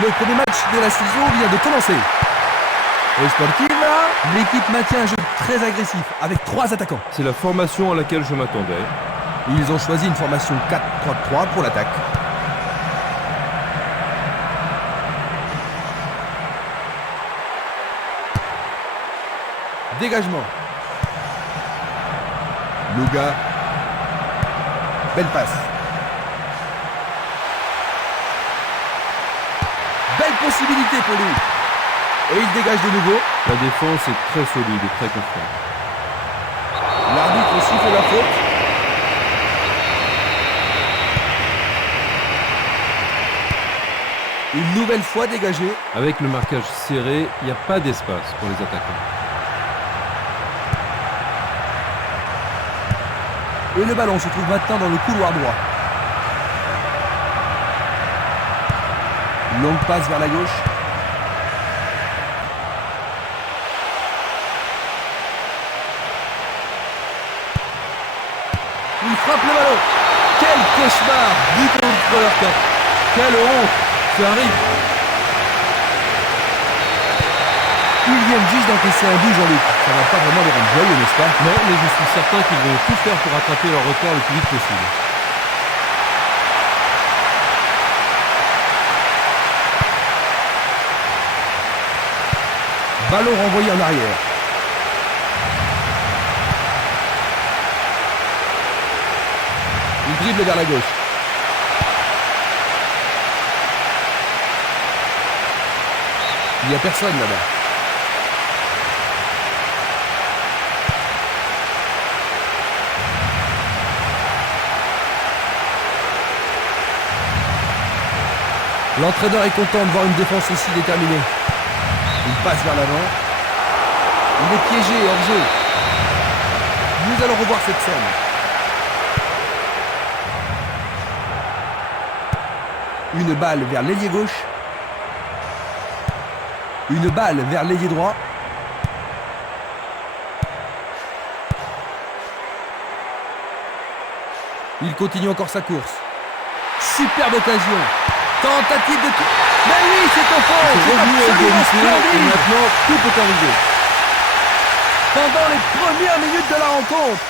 Le premier match de la saison vient de commencer. Au Sportiva, l'équipe maintient un jeu très agressif avec 3 attaquants. C'est la formation à laquelle je m'attendais. Ils ont choisi une formation 4-3-3 pour l'attaque. Dégagement. Luga. Belle passe. Belle possibilité pour lui. Et il dégage de nouveau. La défense est très solide et très confiante. L'arbitre siffle la faute. Une nouvelle fois dégagée. Avec le marquage serré, il n'y a pas d'espace pour les attaquants. Et le ballon se trouve maintenant dans le couloir droit. Longue passe vers la gauche. Il frappe le ballon. Quel cauchemar du contrôleur 4. Quelle honte! Ça arrive! Ils viennent juste d'encaisser un but, Jean-Luc. Ça va pas vraiment les rendre joyeux, n'est-ce pas? Non, mais je suis certain qu'ils vont tout faire pour rattraper leur retard le plus vite possible. Ballon renvoyé en arrière. Il dribble vers la gauche. Il n'y a personne là-bas. L'entraîneur est content de voir une défense aussi déterminée. Il passe vers l'avant. Il est piégé hors jeu. Nous allons revoir cette scène. Une balle vers l'ailier gauche. Une balle vers l'ailier droit. Il continue encore sa course. Superbe occasion. Tentative de... Mais oui, c'est au fond. C'est revenu à égalité et maintenant tout peut arriver. Pendant les premières minutes de la rencontre,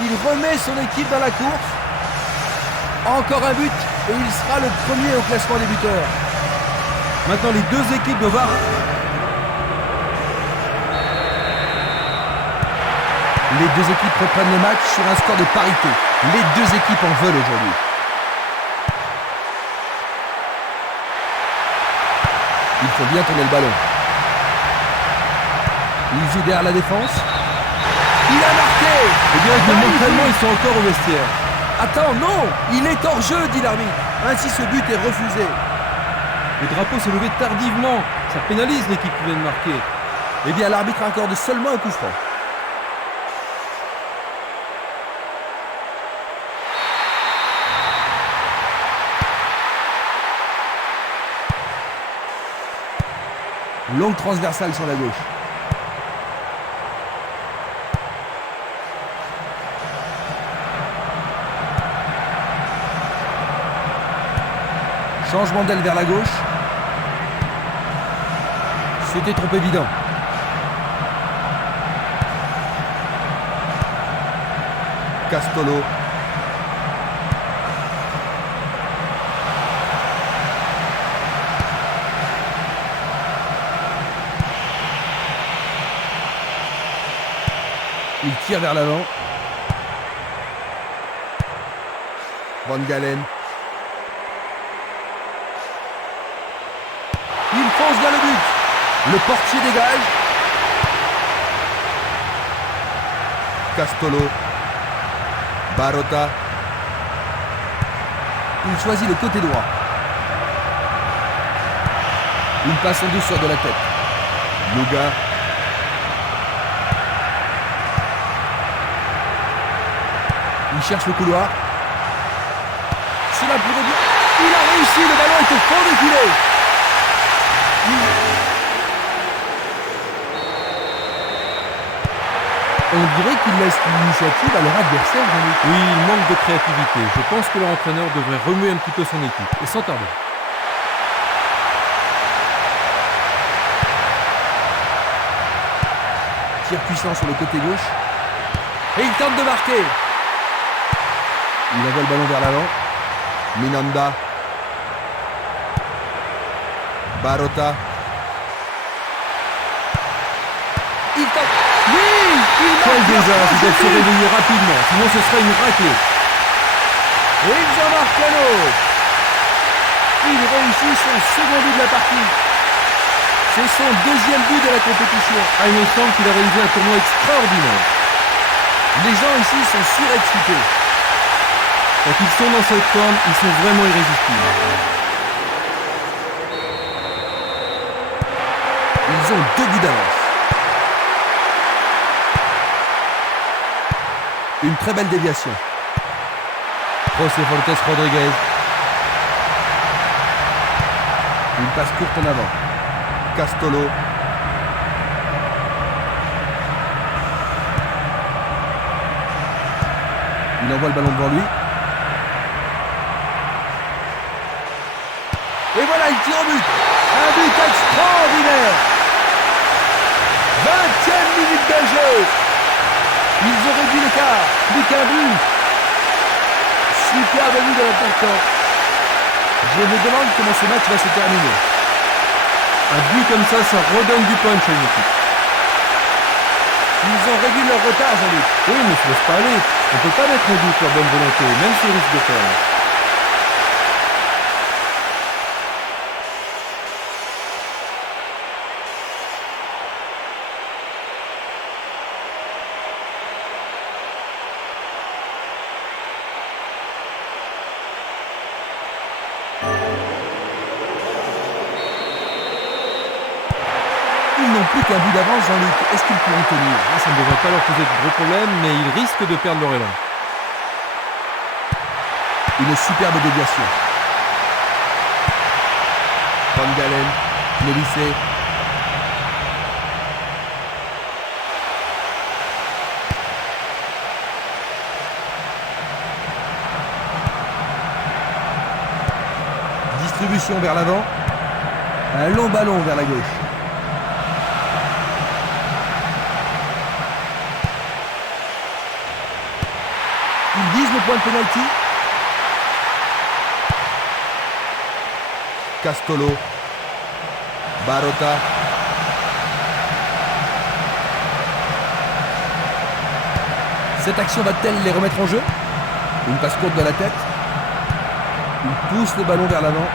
il remet son équipe dans la course. Encore un but et il sera le premier au classement des buteurs. Maintenant, les deux équipes doivent... Les deux équipes reprennent le match sur un score de parité. Les deux équipes en veulent aujourd'hui. Il faut bien tourner le ballon. Il joue derrière la défense. Il a marqué. Eh bien, avec le entraînement, ils sont encore au vestiaire. Attends, non. Il est hors jeu, dit l'arbitre. Ainsi, ce but est refusé. Le drapeau s'est levé tardivement. Ça pénalise l'équipe qui vient de marquer. Eh bien, l'arbitre accorde seulement un coup franc. Longue transversale sur la gauche. Changement d'aile vers la gauche. C'était trop évident. Castolo. Il tire vers l'avant. Van Galen. Il fonce vers le but. Le portier dégage. Castolo. Barota. Il choisit le côté droit. Une passe en douceur de la tête. Luga. Il cherche le couloir. Cela pourrait bien... Il a réussi, le ballon est au fond du filet. On dirait qu'il laisse l'initiative à leur adversaire. Oui, il manque de créativité. Je pense que leur entraîneur devrait remuer un petit peu son équipe, et sans tarder. Tir puissant sur le côté gauche. Et il tente de marquer. Il envoie le ballon vers l'avant. Minanda. Barota. Il tente. Oui, il Quel marque. désastre, ils doivent se réveiller rapidement, sinon ce serait une raclée. Et ils en marquent un autre. Il réussit son second but de la partie. C'est son deuxième but de la compétition. Ah, il me semble qu'il a réalisé un tournoi extraordinaire. Les gens ici sont surexcités. Quand ils sont dans cette forme, ils sont vraiment irrésistibles. Ils ont 2 buts d'avance. Une très belle déviation. José Fortes Rodriguez. Une passe courte en avant. Castolo. Il envoie le ballon devant lui. Et voilà, il tire au but. Un but extraordinaire. 20e minute de jeu. Ils ont réduit l'écart. Plus qu'un but. Super but de l'attaquant. Je me demande comment ce match va se terminer. Un but comme ça redonne du punch à une équipe. Ils ont réduit leur retard, Jean-Luc. Oui, mais je ne laisse pas aller. On ne peut pas mettre en doute leur bonne volonté, même s'ils risquent de perdre. Ils n'ont plus qu'un but d'avance, Jean-Luc. Est-ce qu'ils pourront tenir? Ça ne devrait pas leur poser de gros problèmes, mais ils risquent de perdre leur élan. Une superbe déviation. Van Galen, Melissé. Distribution vers l'avant. Un long ballon vers la gauche. Ils visent le point de pénalty. Castolo. Barota. Cette action va-t-elle les remettre en jeu? Une passe courte de la tête. Il pousse le ballon vers l'avant.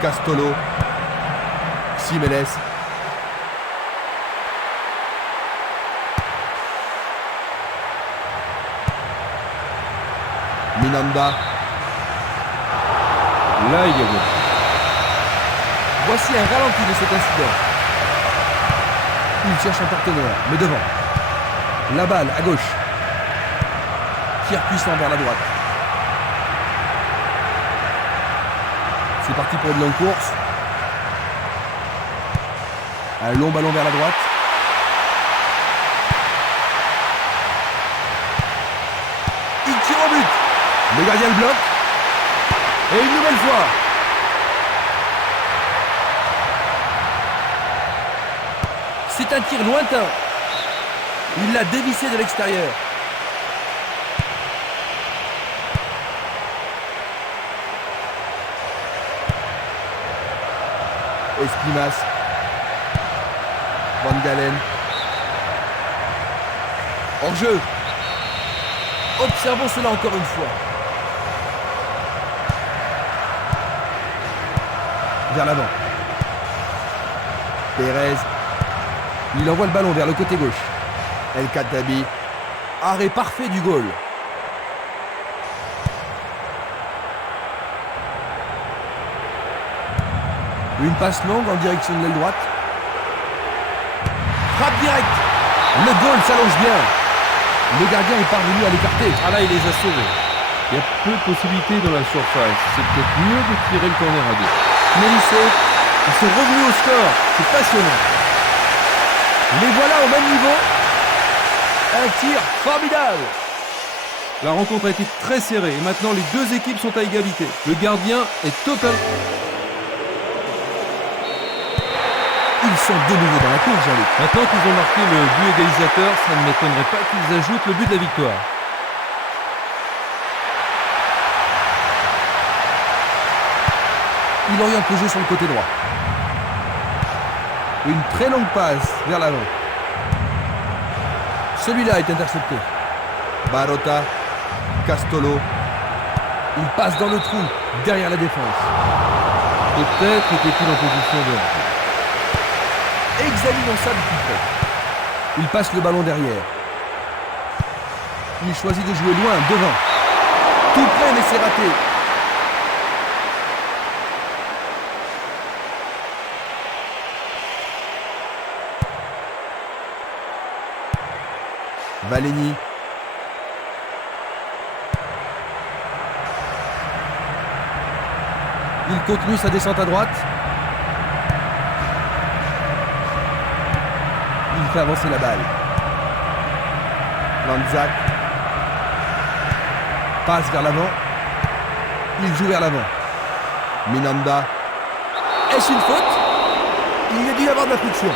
Castolo. Simeles. Minanda. Là, il y a but. Voici un ralenti de cet incident. Il cherche un partenaire, mais devant. La balle à gauche. Tir puissant vers la droite. C'est parti pour une longue course. Un long ballon vers la droite. Il tire au but. Le gardien le bloque. Et une nouvelle fois. C'est un tir lointain. Il l'a dévissé de l'extérieur. Espinas. Van Galen. En jeu. Observons cela encore une fois. Vers l'avant. Pérez. Il envoie le ballon vers le côté gauche. El Khattabi. Arrêt parfait du goal. Une passe longue en direction de l'aile droite. Frappe directe. Le goal s'allonge bien. Le gardien est parvenu à l'écarter. Ah là, il les a sauvés. Il y a peu de possibilités dans la surface. C'est peut-être mieux de tirer le corner à deux. Melissé. Ils sont revenus au score. C'est passionnant. Les voilà au même niveau. Un tir formidable. La rencontre a été très serrée et maintenant les deux équipes sont à égalité. Le gardien est total. Ils sont de nouveau dans la course, Jean-Luc. Maintenant qu'ils ont marqué le but égalisateur, ça ne m'étonnerait pas qu'ils ajoutent le but de la victoire. Il oriente le jeu sur le côté droit. Une très longue passe vers l'avant. Celui-là est intercepté. Barota, Castolo. Il passe dans le trou, derrière la défense. Peut-être était-il en position de... Examinons ça de plus près. Il passe le ballon derrière. Il choisit de jouer loin, devant. Tout près, mais c'est raté. Valeni. Il continue sa descente à droite. Il fait avancer la balle. Lanzak passe vers l'avant. Il joue vers l'avant. Minanda. Est-ce une faute? Il y a dû y avoir de la friction.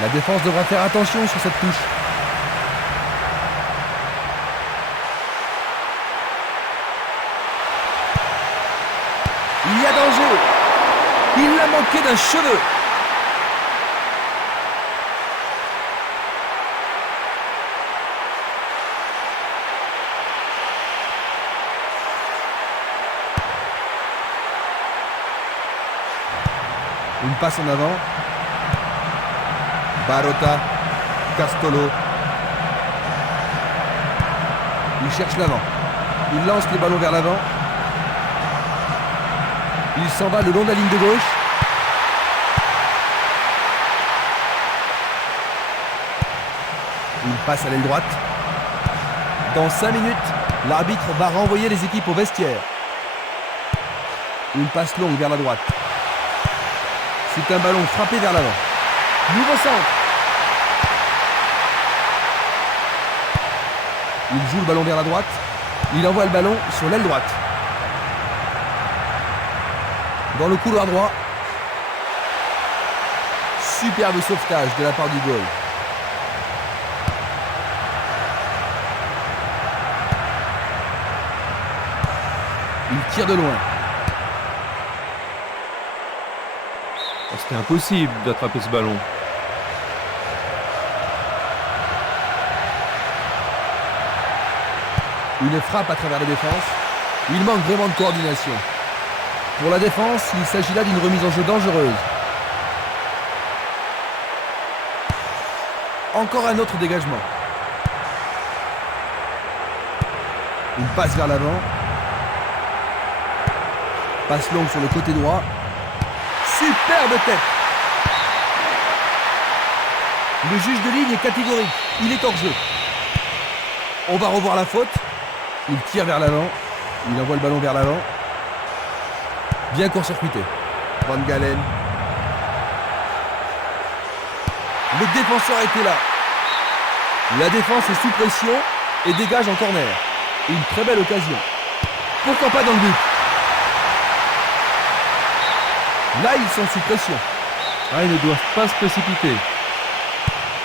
La défense devra faire attention sur cette touche. Il y a danger. Il l'a manqué d'un cheveu. Une passe en avant. Barota, Castolo. Il cherche l'avant. Il lance les ballons vers l'avant. Il s'en va le long de la ligne de gauche. Il passe à l'aile droite. Dans 5 minutes, l'arbitre va renvoyer les équipes au vestiaire. Une passe longue vers la droite. C'est un ballon frappé vers l'avant. Nouveau centre. Il joue le ballon vers la droite. Il envoie le ballon sur l'aile droite. Dans le couloir droit. Superbe sauvetage de la part du goal. Il tire de loin. C'était impossible d'attraper ce ballon. Une frappe à travers la défense. Il manque vraiment de coordination. Pour la défense, il s'agit là d'une remise en jeu dangereuse. Encore un autre dégagement. Une passe vers l'avant. Passe longue sur le côté droit. Superbe tête. Le juge de ligne est catégorique. Il est hors jeu. On va revoir la faute. Il tire vers l'avant. Il envoie le ballon vers l'avant. Bien court-circuité. Van Galen. Le défenseur était là. La défense est sous pression et dégage en corner. Une très belle occasion. Pourquoi pas dans le but? Là, ils sont sous pression. Ah, ils ne doivent pas se précipiter.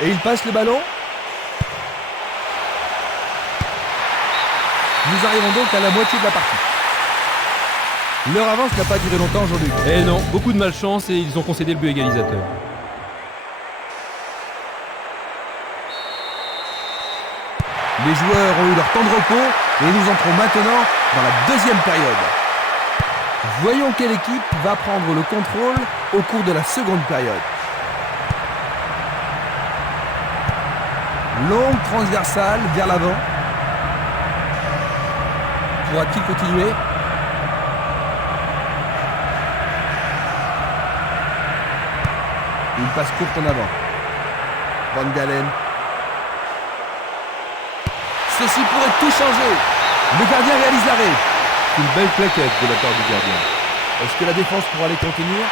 Et il passe le ballon. Nous arrivons donc à la moitié de la partie. Leur avance n'a pas duré longtemps aujourd'hui. Eh non, beaucoup de malchance et ils ont concédé le but égalisateur. Les joueurs ont eu leur temps de repos et nous entrons maintenant dans la deuxième période. Voyons quelle équipe va prendre le contrôle au cours de la seconde période. Longue transversale vers l'avant. Pourra-t-il continuer? Une passe courte en avant. Van Galen. Ceci pourrait tout changer. Le gardien réalise l'arrêt. Une belle plaquette de la part du gardien. Est-ce que la défense pourra les contenir?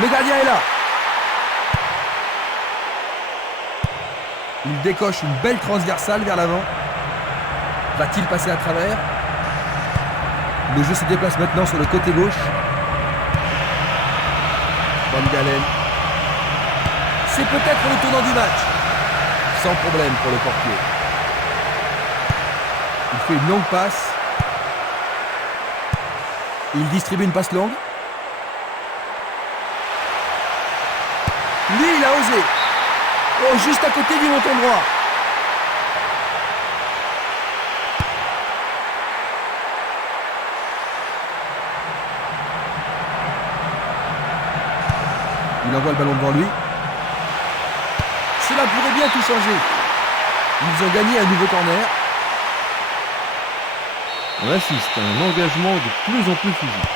Le gardien est là. Il décoche une belle transversale vers l'avant. Va-t-il passer à travers? Le jeu se déplace maintenant sur le côté gauche. Van Galen. C'est peut-être le tournant du match. Sans problème pour le portier. Il fait une longue passe. Il distribue une passe longue. Lui, il a osé. Oh, juste à côté du monton droit. Il envoie le ballon devant lui. Cela pourrait bien tout changer. Ils ont gagné un nouveau corner. On assiste à un engagement de plus en plus physique.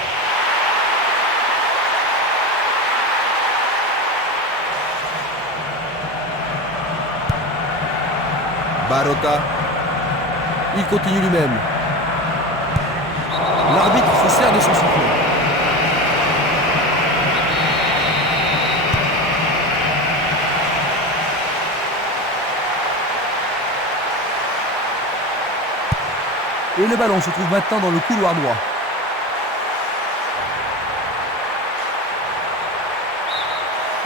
Barota. Il continue lui-même. L'arbitre se sert de son sifflet. Et le ballon se trouve maintenant dans le couloir droit.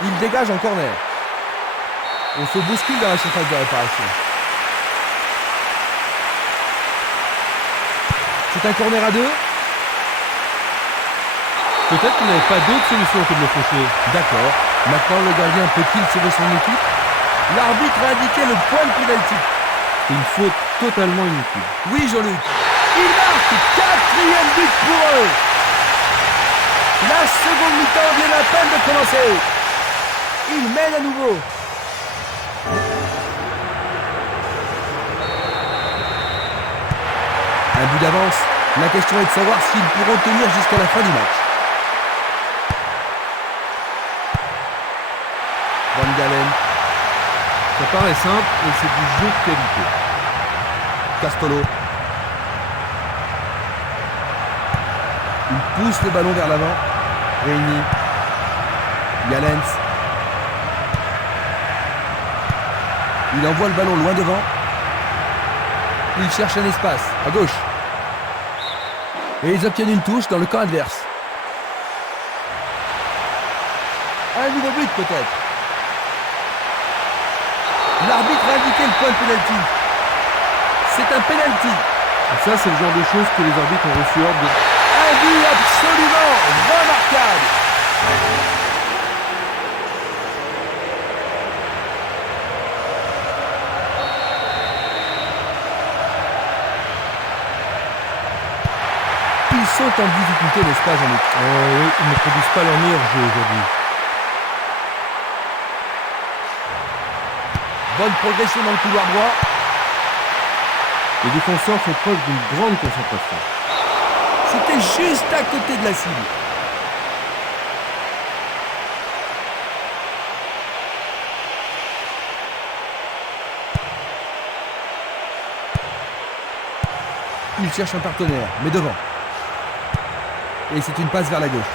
Il dégage en corner. On se bouscule dans la surface de réparation. C'est un corner à 2. Peut-être qu'il n'avait pas d'autre solution que de le faucher. D'accord. Maintenant, le gardien peut-il sauver son équipe? L'arbitre a indiqué le point de pénalty. C'est une faute totalement inutile. Oui, Jean-Luc. Il marque 4e but pour eux. La seconde mi-temps vient à peine de commencer. Il mène à nouveau. Un but d'avance. La question est de savoir s'ils pourront tenir jusqu'à la fin du match. Van Galen. Ça paraît simple, mais c'est du jeu de qualité. Castolo. Il pousse le ballon vers l'avant. Reini. Yalens. Il envoie le ballon loin devant. Il cherche un espace, à gauche. Et ils obtiennent une touche dans le camp adverse. Un nouveau but peut-être. L'arbitre a indiqué le point de pénalty. C'est un pénalty. Et ça, c'est le genre de choses que les arbitres ont reçu ordre de... Un but absolument remarquable. Ils sont en difficulté, n'est-ce pas, Jean-Luc? Oui, ils ne produisent pas leur meilleur jeu aujourd'hui. Bonne progression dans le couloir droit. Les défenseurs font preuve d'une grande concentration. C'était juste à côté de la cible. Il cherche un partenaire, mais devant. Et c'est une passe vers la gauche.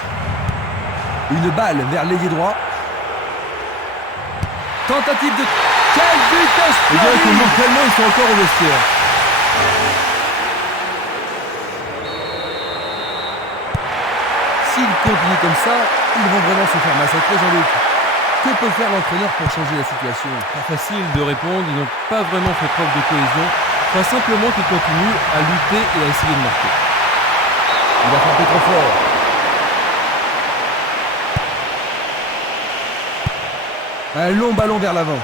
Une balle vers l'ailier droit. Tentative de... Quel but Et bien que mentalement, ils sont encore au vestiaire. S'ils continuent comme ça, ils vont vraiment se faire massacrer, Jean-Luc. Que peut faire l'entraîneur pour changer la situation? Pas facile de répondre, ils n'ont pas vraiment fait preuve de cohésion. Pas simplement qu'ils continuent à lutter et à essayer de marquer. Il a frappé trop fort. Un long ballon vers l'avant.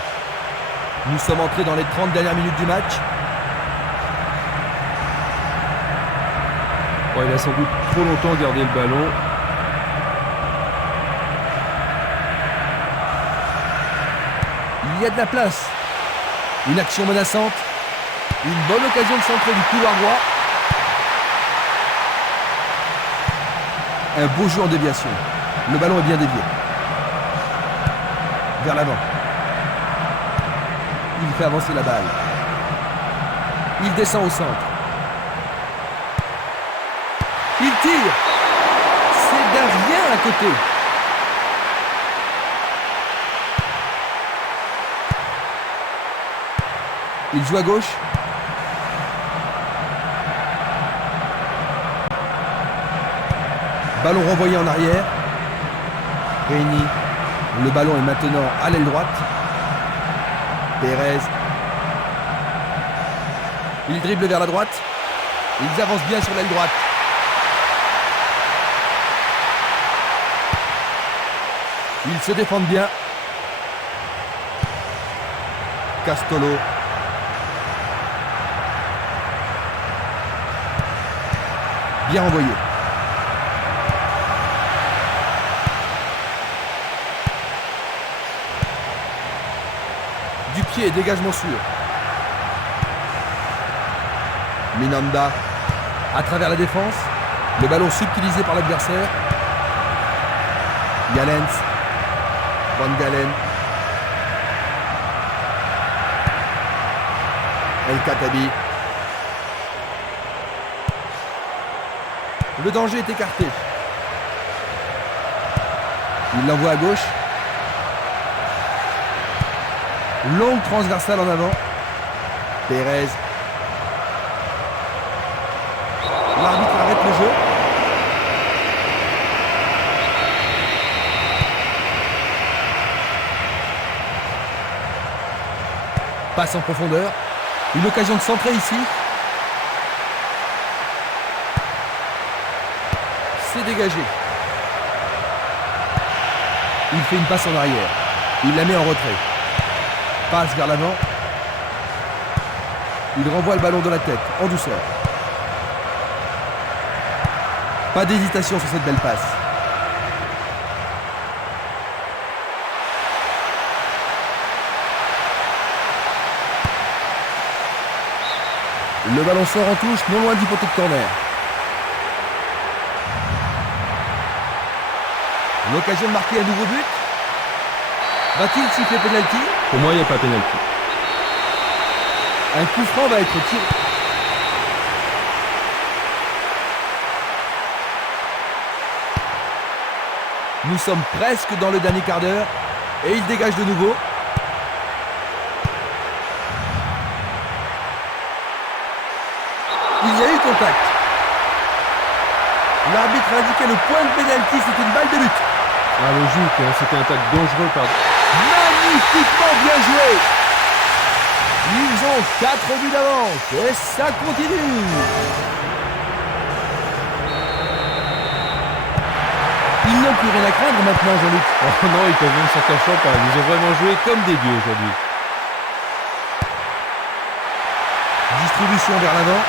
Nous sommes entrés dans les 30 dernières minutes du match. Ouais, il a sans doute trop longtemps gardé le ballon. Il y a de la place. Une action menaçante. Une bonne occasion de centrer du couloir droit. Un beau jeu en déviation. Le ballon est bien dévié. Vers l'avant. Il fait avancer la balle. Il descend au centre. Il tire. C'est d'un rien à côté. Il joue à gauche. Ballon renvoyé en arrière. Réini. Le ballon est maintenant à l'aile droite. Pérez. Il dribble vers la droite. Ils avancent bien sur l'aile droite. Ils se défendent bien. Castolo. Bien envoyé. Du pied, dégagement sûr. Minanda à travers la défense. Le ballon subtilisé par l'adversaire. Galens. Van Galen. El Khattabi. Le danger est écarté. Il l'envoie à gauche. Longue transversale en avant. Pérez. L'arbitre arrête le jeu. Passe en profondeur. Une occasion de centrer ici. C'est dégagé. Il fait une passe en arrière. Il la met en retrait. Passe vers l'avant. Il renvoie le ballon de la tête, en douceur. Pas d'hésitation sur cette belle passe. Le ballon sort en touche, non loin du poteau de corner. L'occasion de marquer un nouveau but. Va-t-il siffler penalty? Pour moi, il n'y a pas penalty. Un coup franc va être tiré. Nous sommes presque dans le dernier quart d'heure et il dégage de nouveau. Il y a eu contact. L'arbitre a indiqué le point de pénalty, c'est une balle de but. Ah, logique, hein, c'était un tacle dangereux par... Magnifiquement bien joué. Ils ont 4 buts d'avance et ça continue. Ils n'ont plus rien à craindre maintenant, Jean-Luc. Oh non, ils peuvent même sortir champagne. Ils ont vraiment joué comme des dieux aujourd'hui. Distribution vers l'avant.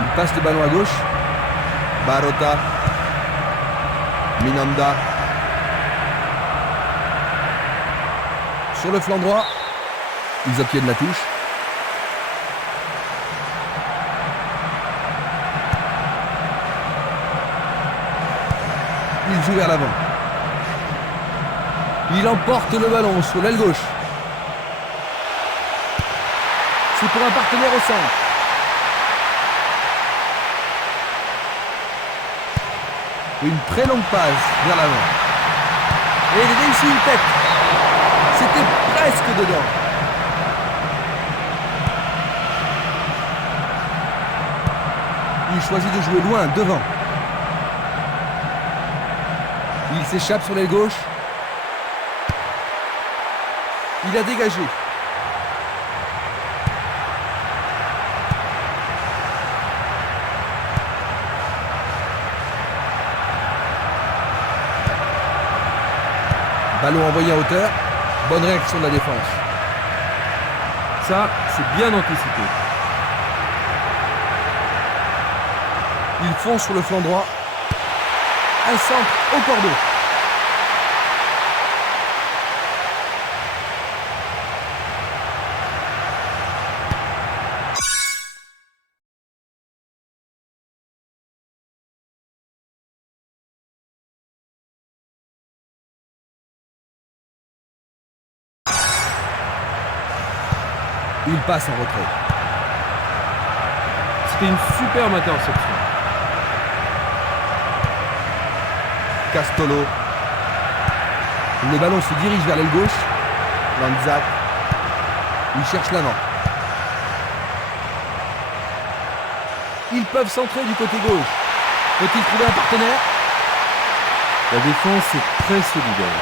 Il passe le ballon à gauche. Barota. Minanda. Sur le flanc droit. Ils obtiennent la touche. Il joue vers l'avant. Il emporte le ballon sur l'aile gauche. C'est pour un partenaire au centre. Une très longue passe vers l'avant. Et il réussit une tête. C'était presque dedans. Il choisit de jouer loin, devant. Il s'échappe sur l'aile gauche. Il a dégagé. Ballon envoyé en hauteur. Bonne réaction de la défense. Ça, c'est bien anticipé. Il fonce sur le flanc droit. Un centre au cordeau. Il passe en retrait. C'était une superbe interception. Castolo. Le ballon se dirige vers l'aile gauche. Lanzat. Il cherche l'avant. Ils peuvent centrer du côté gauche. Faut-il trouver un partenaire? La défense est très solidaire.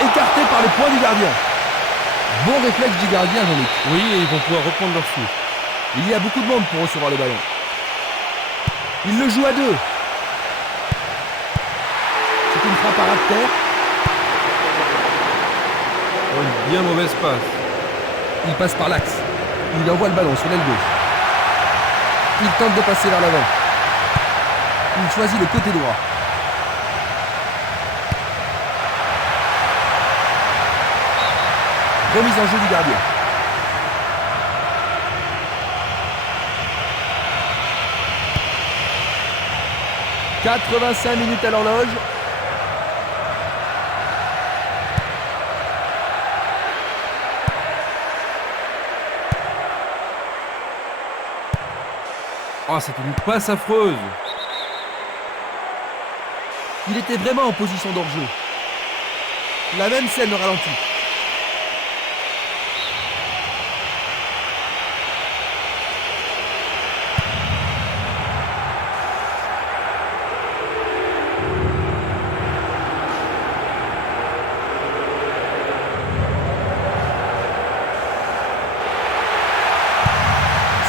Écarté par le point du gardien. Bon réflexe du gardien, Jean-Luc. Oui, et ils vont pouvoir reprendre leur souffle. Il y a beaucoup de monde pour recevoir le ballon. Il le joue à deux. C'est une frappe à ras de terre. Oh, une bien mauvaise passe. Il passe par l'axe. Il envoie le ballon sur l'aile gauche. Il tente de passer vers l'avant. Il choisit le côté droit. Remise en jeu du gardien. « 85 minutes à l'horloge. Oh, c'est une passe affreuse. Il était vraiment en position d'hors-jeu. La même scène au ralenti.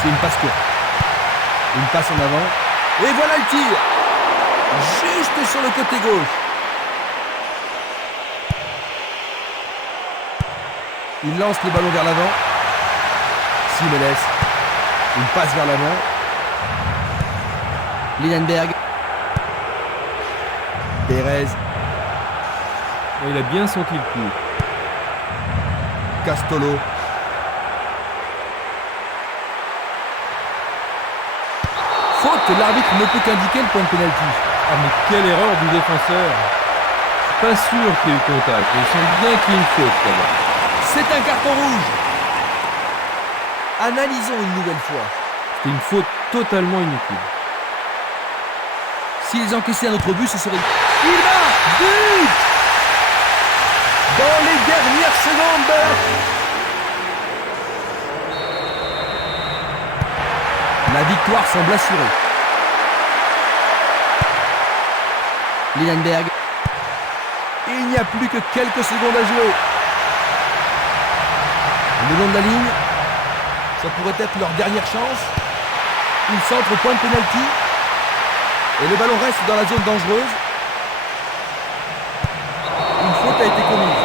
C'est une passe courte. Une passe en avant. Et voilà le tir. Juste sur le côté gauche. Il lance le ballon vers l'avant. Simeles. Une passe vers l'avant. Linenberg. Perez. Oh, il a bien senti le coup. Castolo. Faute, l'arbitre ne peut qu'indiquer le point de pénalty. Ah, mais quelle erreur du défenseur. Je suis pas sûr qu'il y ait eu contact. Il semble bien qu'il y ait une faute là-bas. C'est un carton rouge. Analysons une nouvelle fois. C'était une faute totalement inutile. S'ils encaissaient un autre but, ce serait... Il marque! But! Dans les dernières secondes de la victoire semble assurée. Linenberg. Il n'y a plus que quelques secondes à jouer. Le long de la ligne, ça pourrait être leur dernière chance. Ils centrent au point de pénalty. Et le ballon reste dans la zone dangereuse. Une faute a été commise.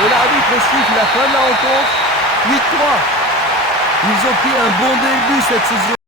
Et l'arbitre siffle la fin de la rencontre. 8-3. Ils ont pris un bon début cette saison.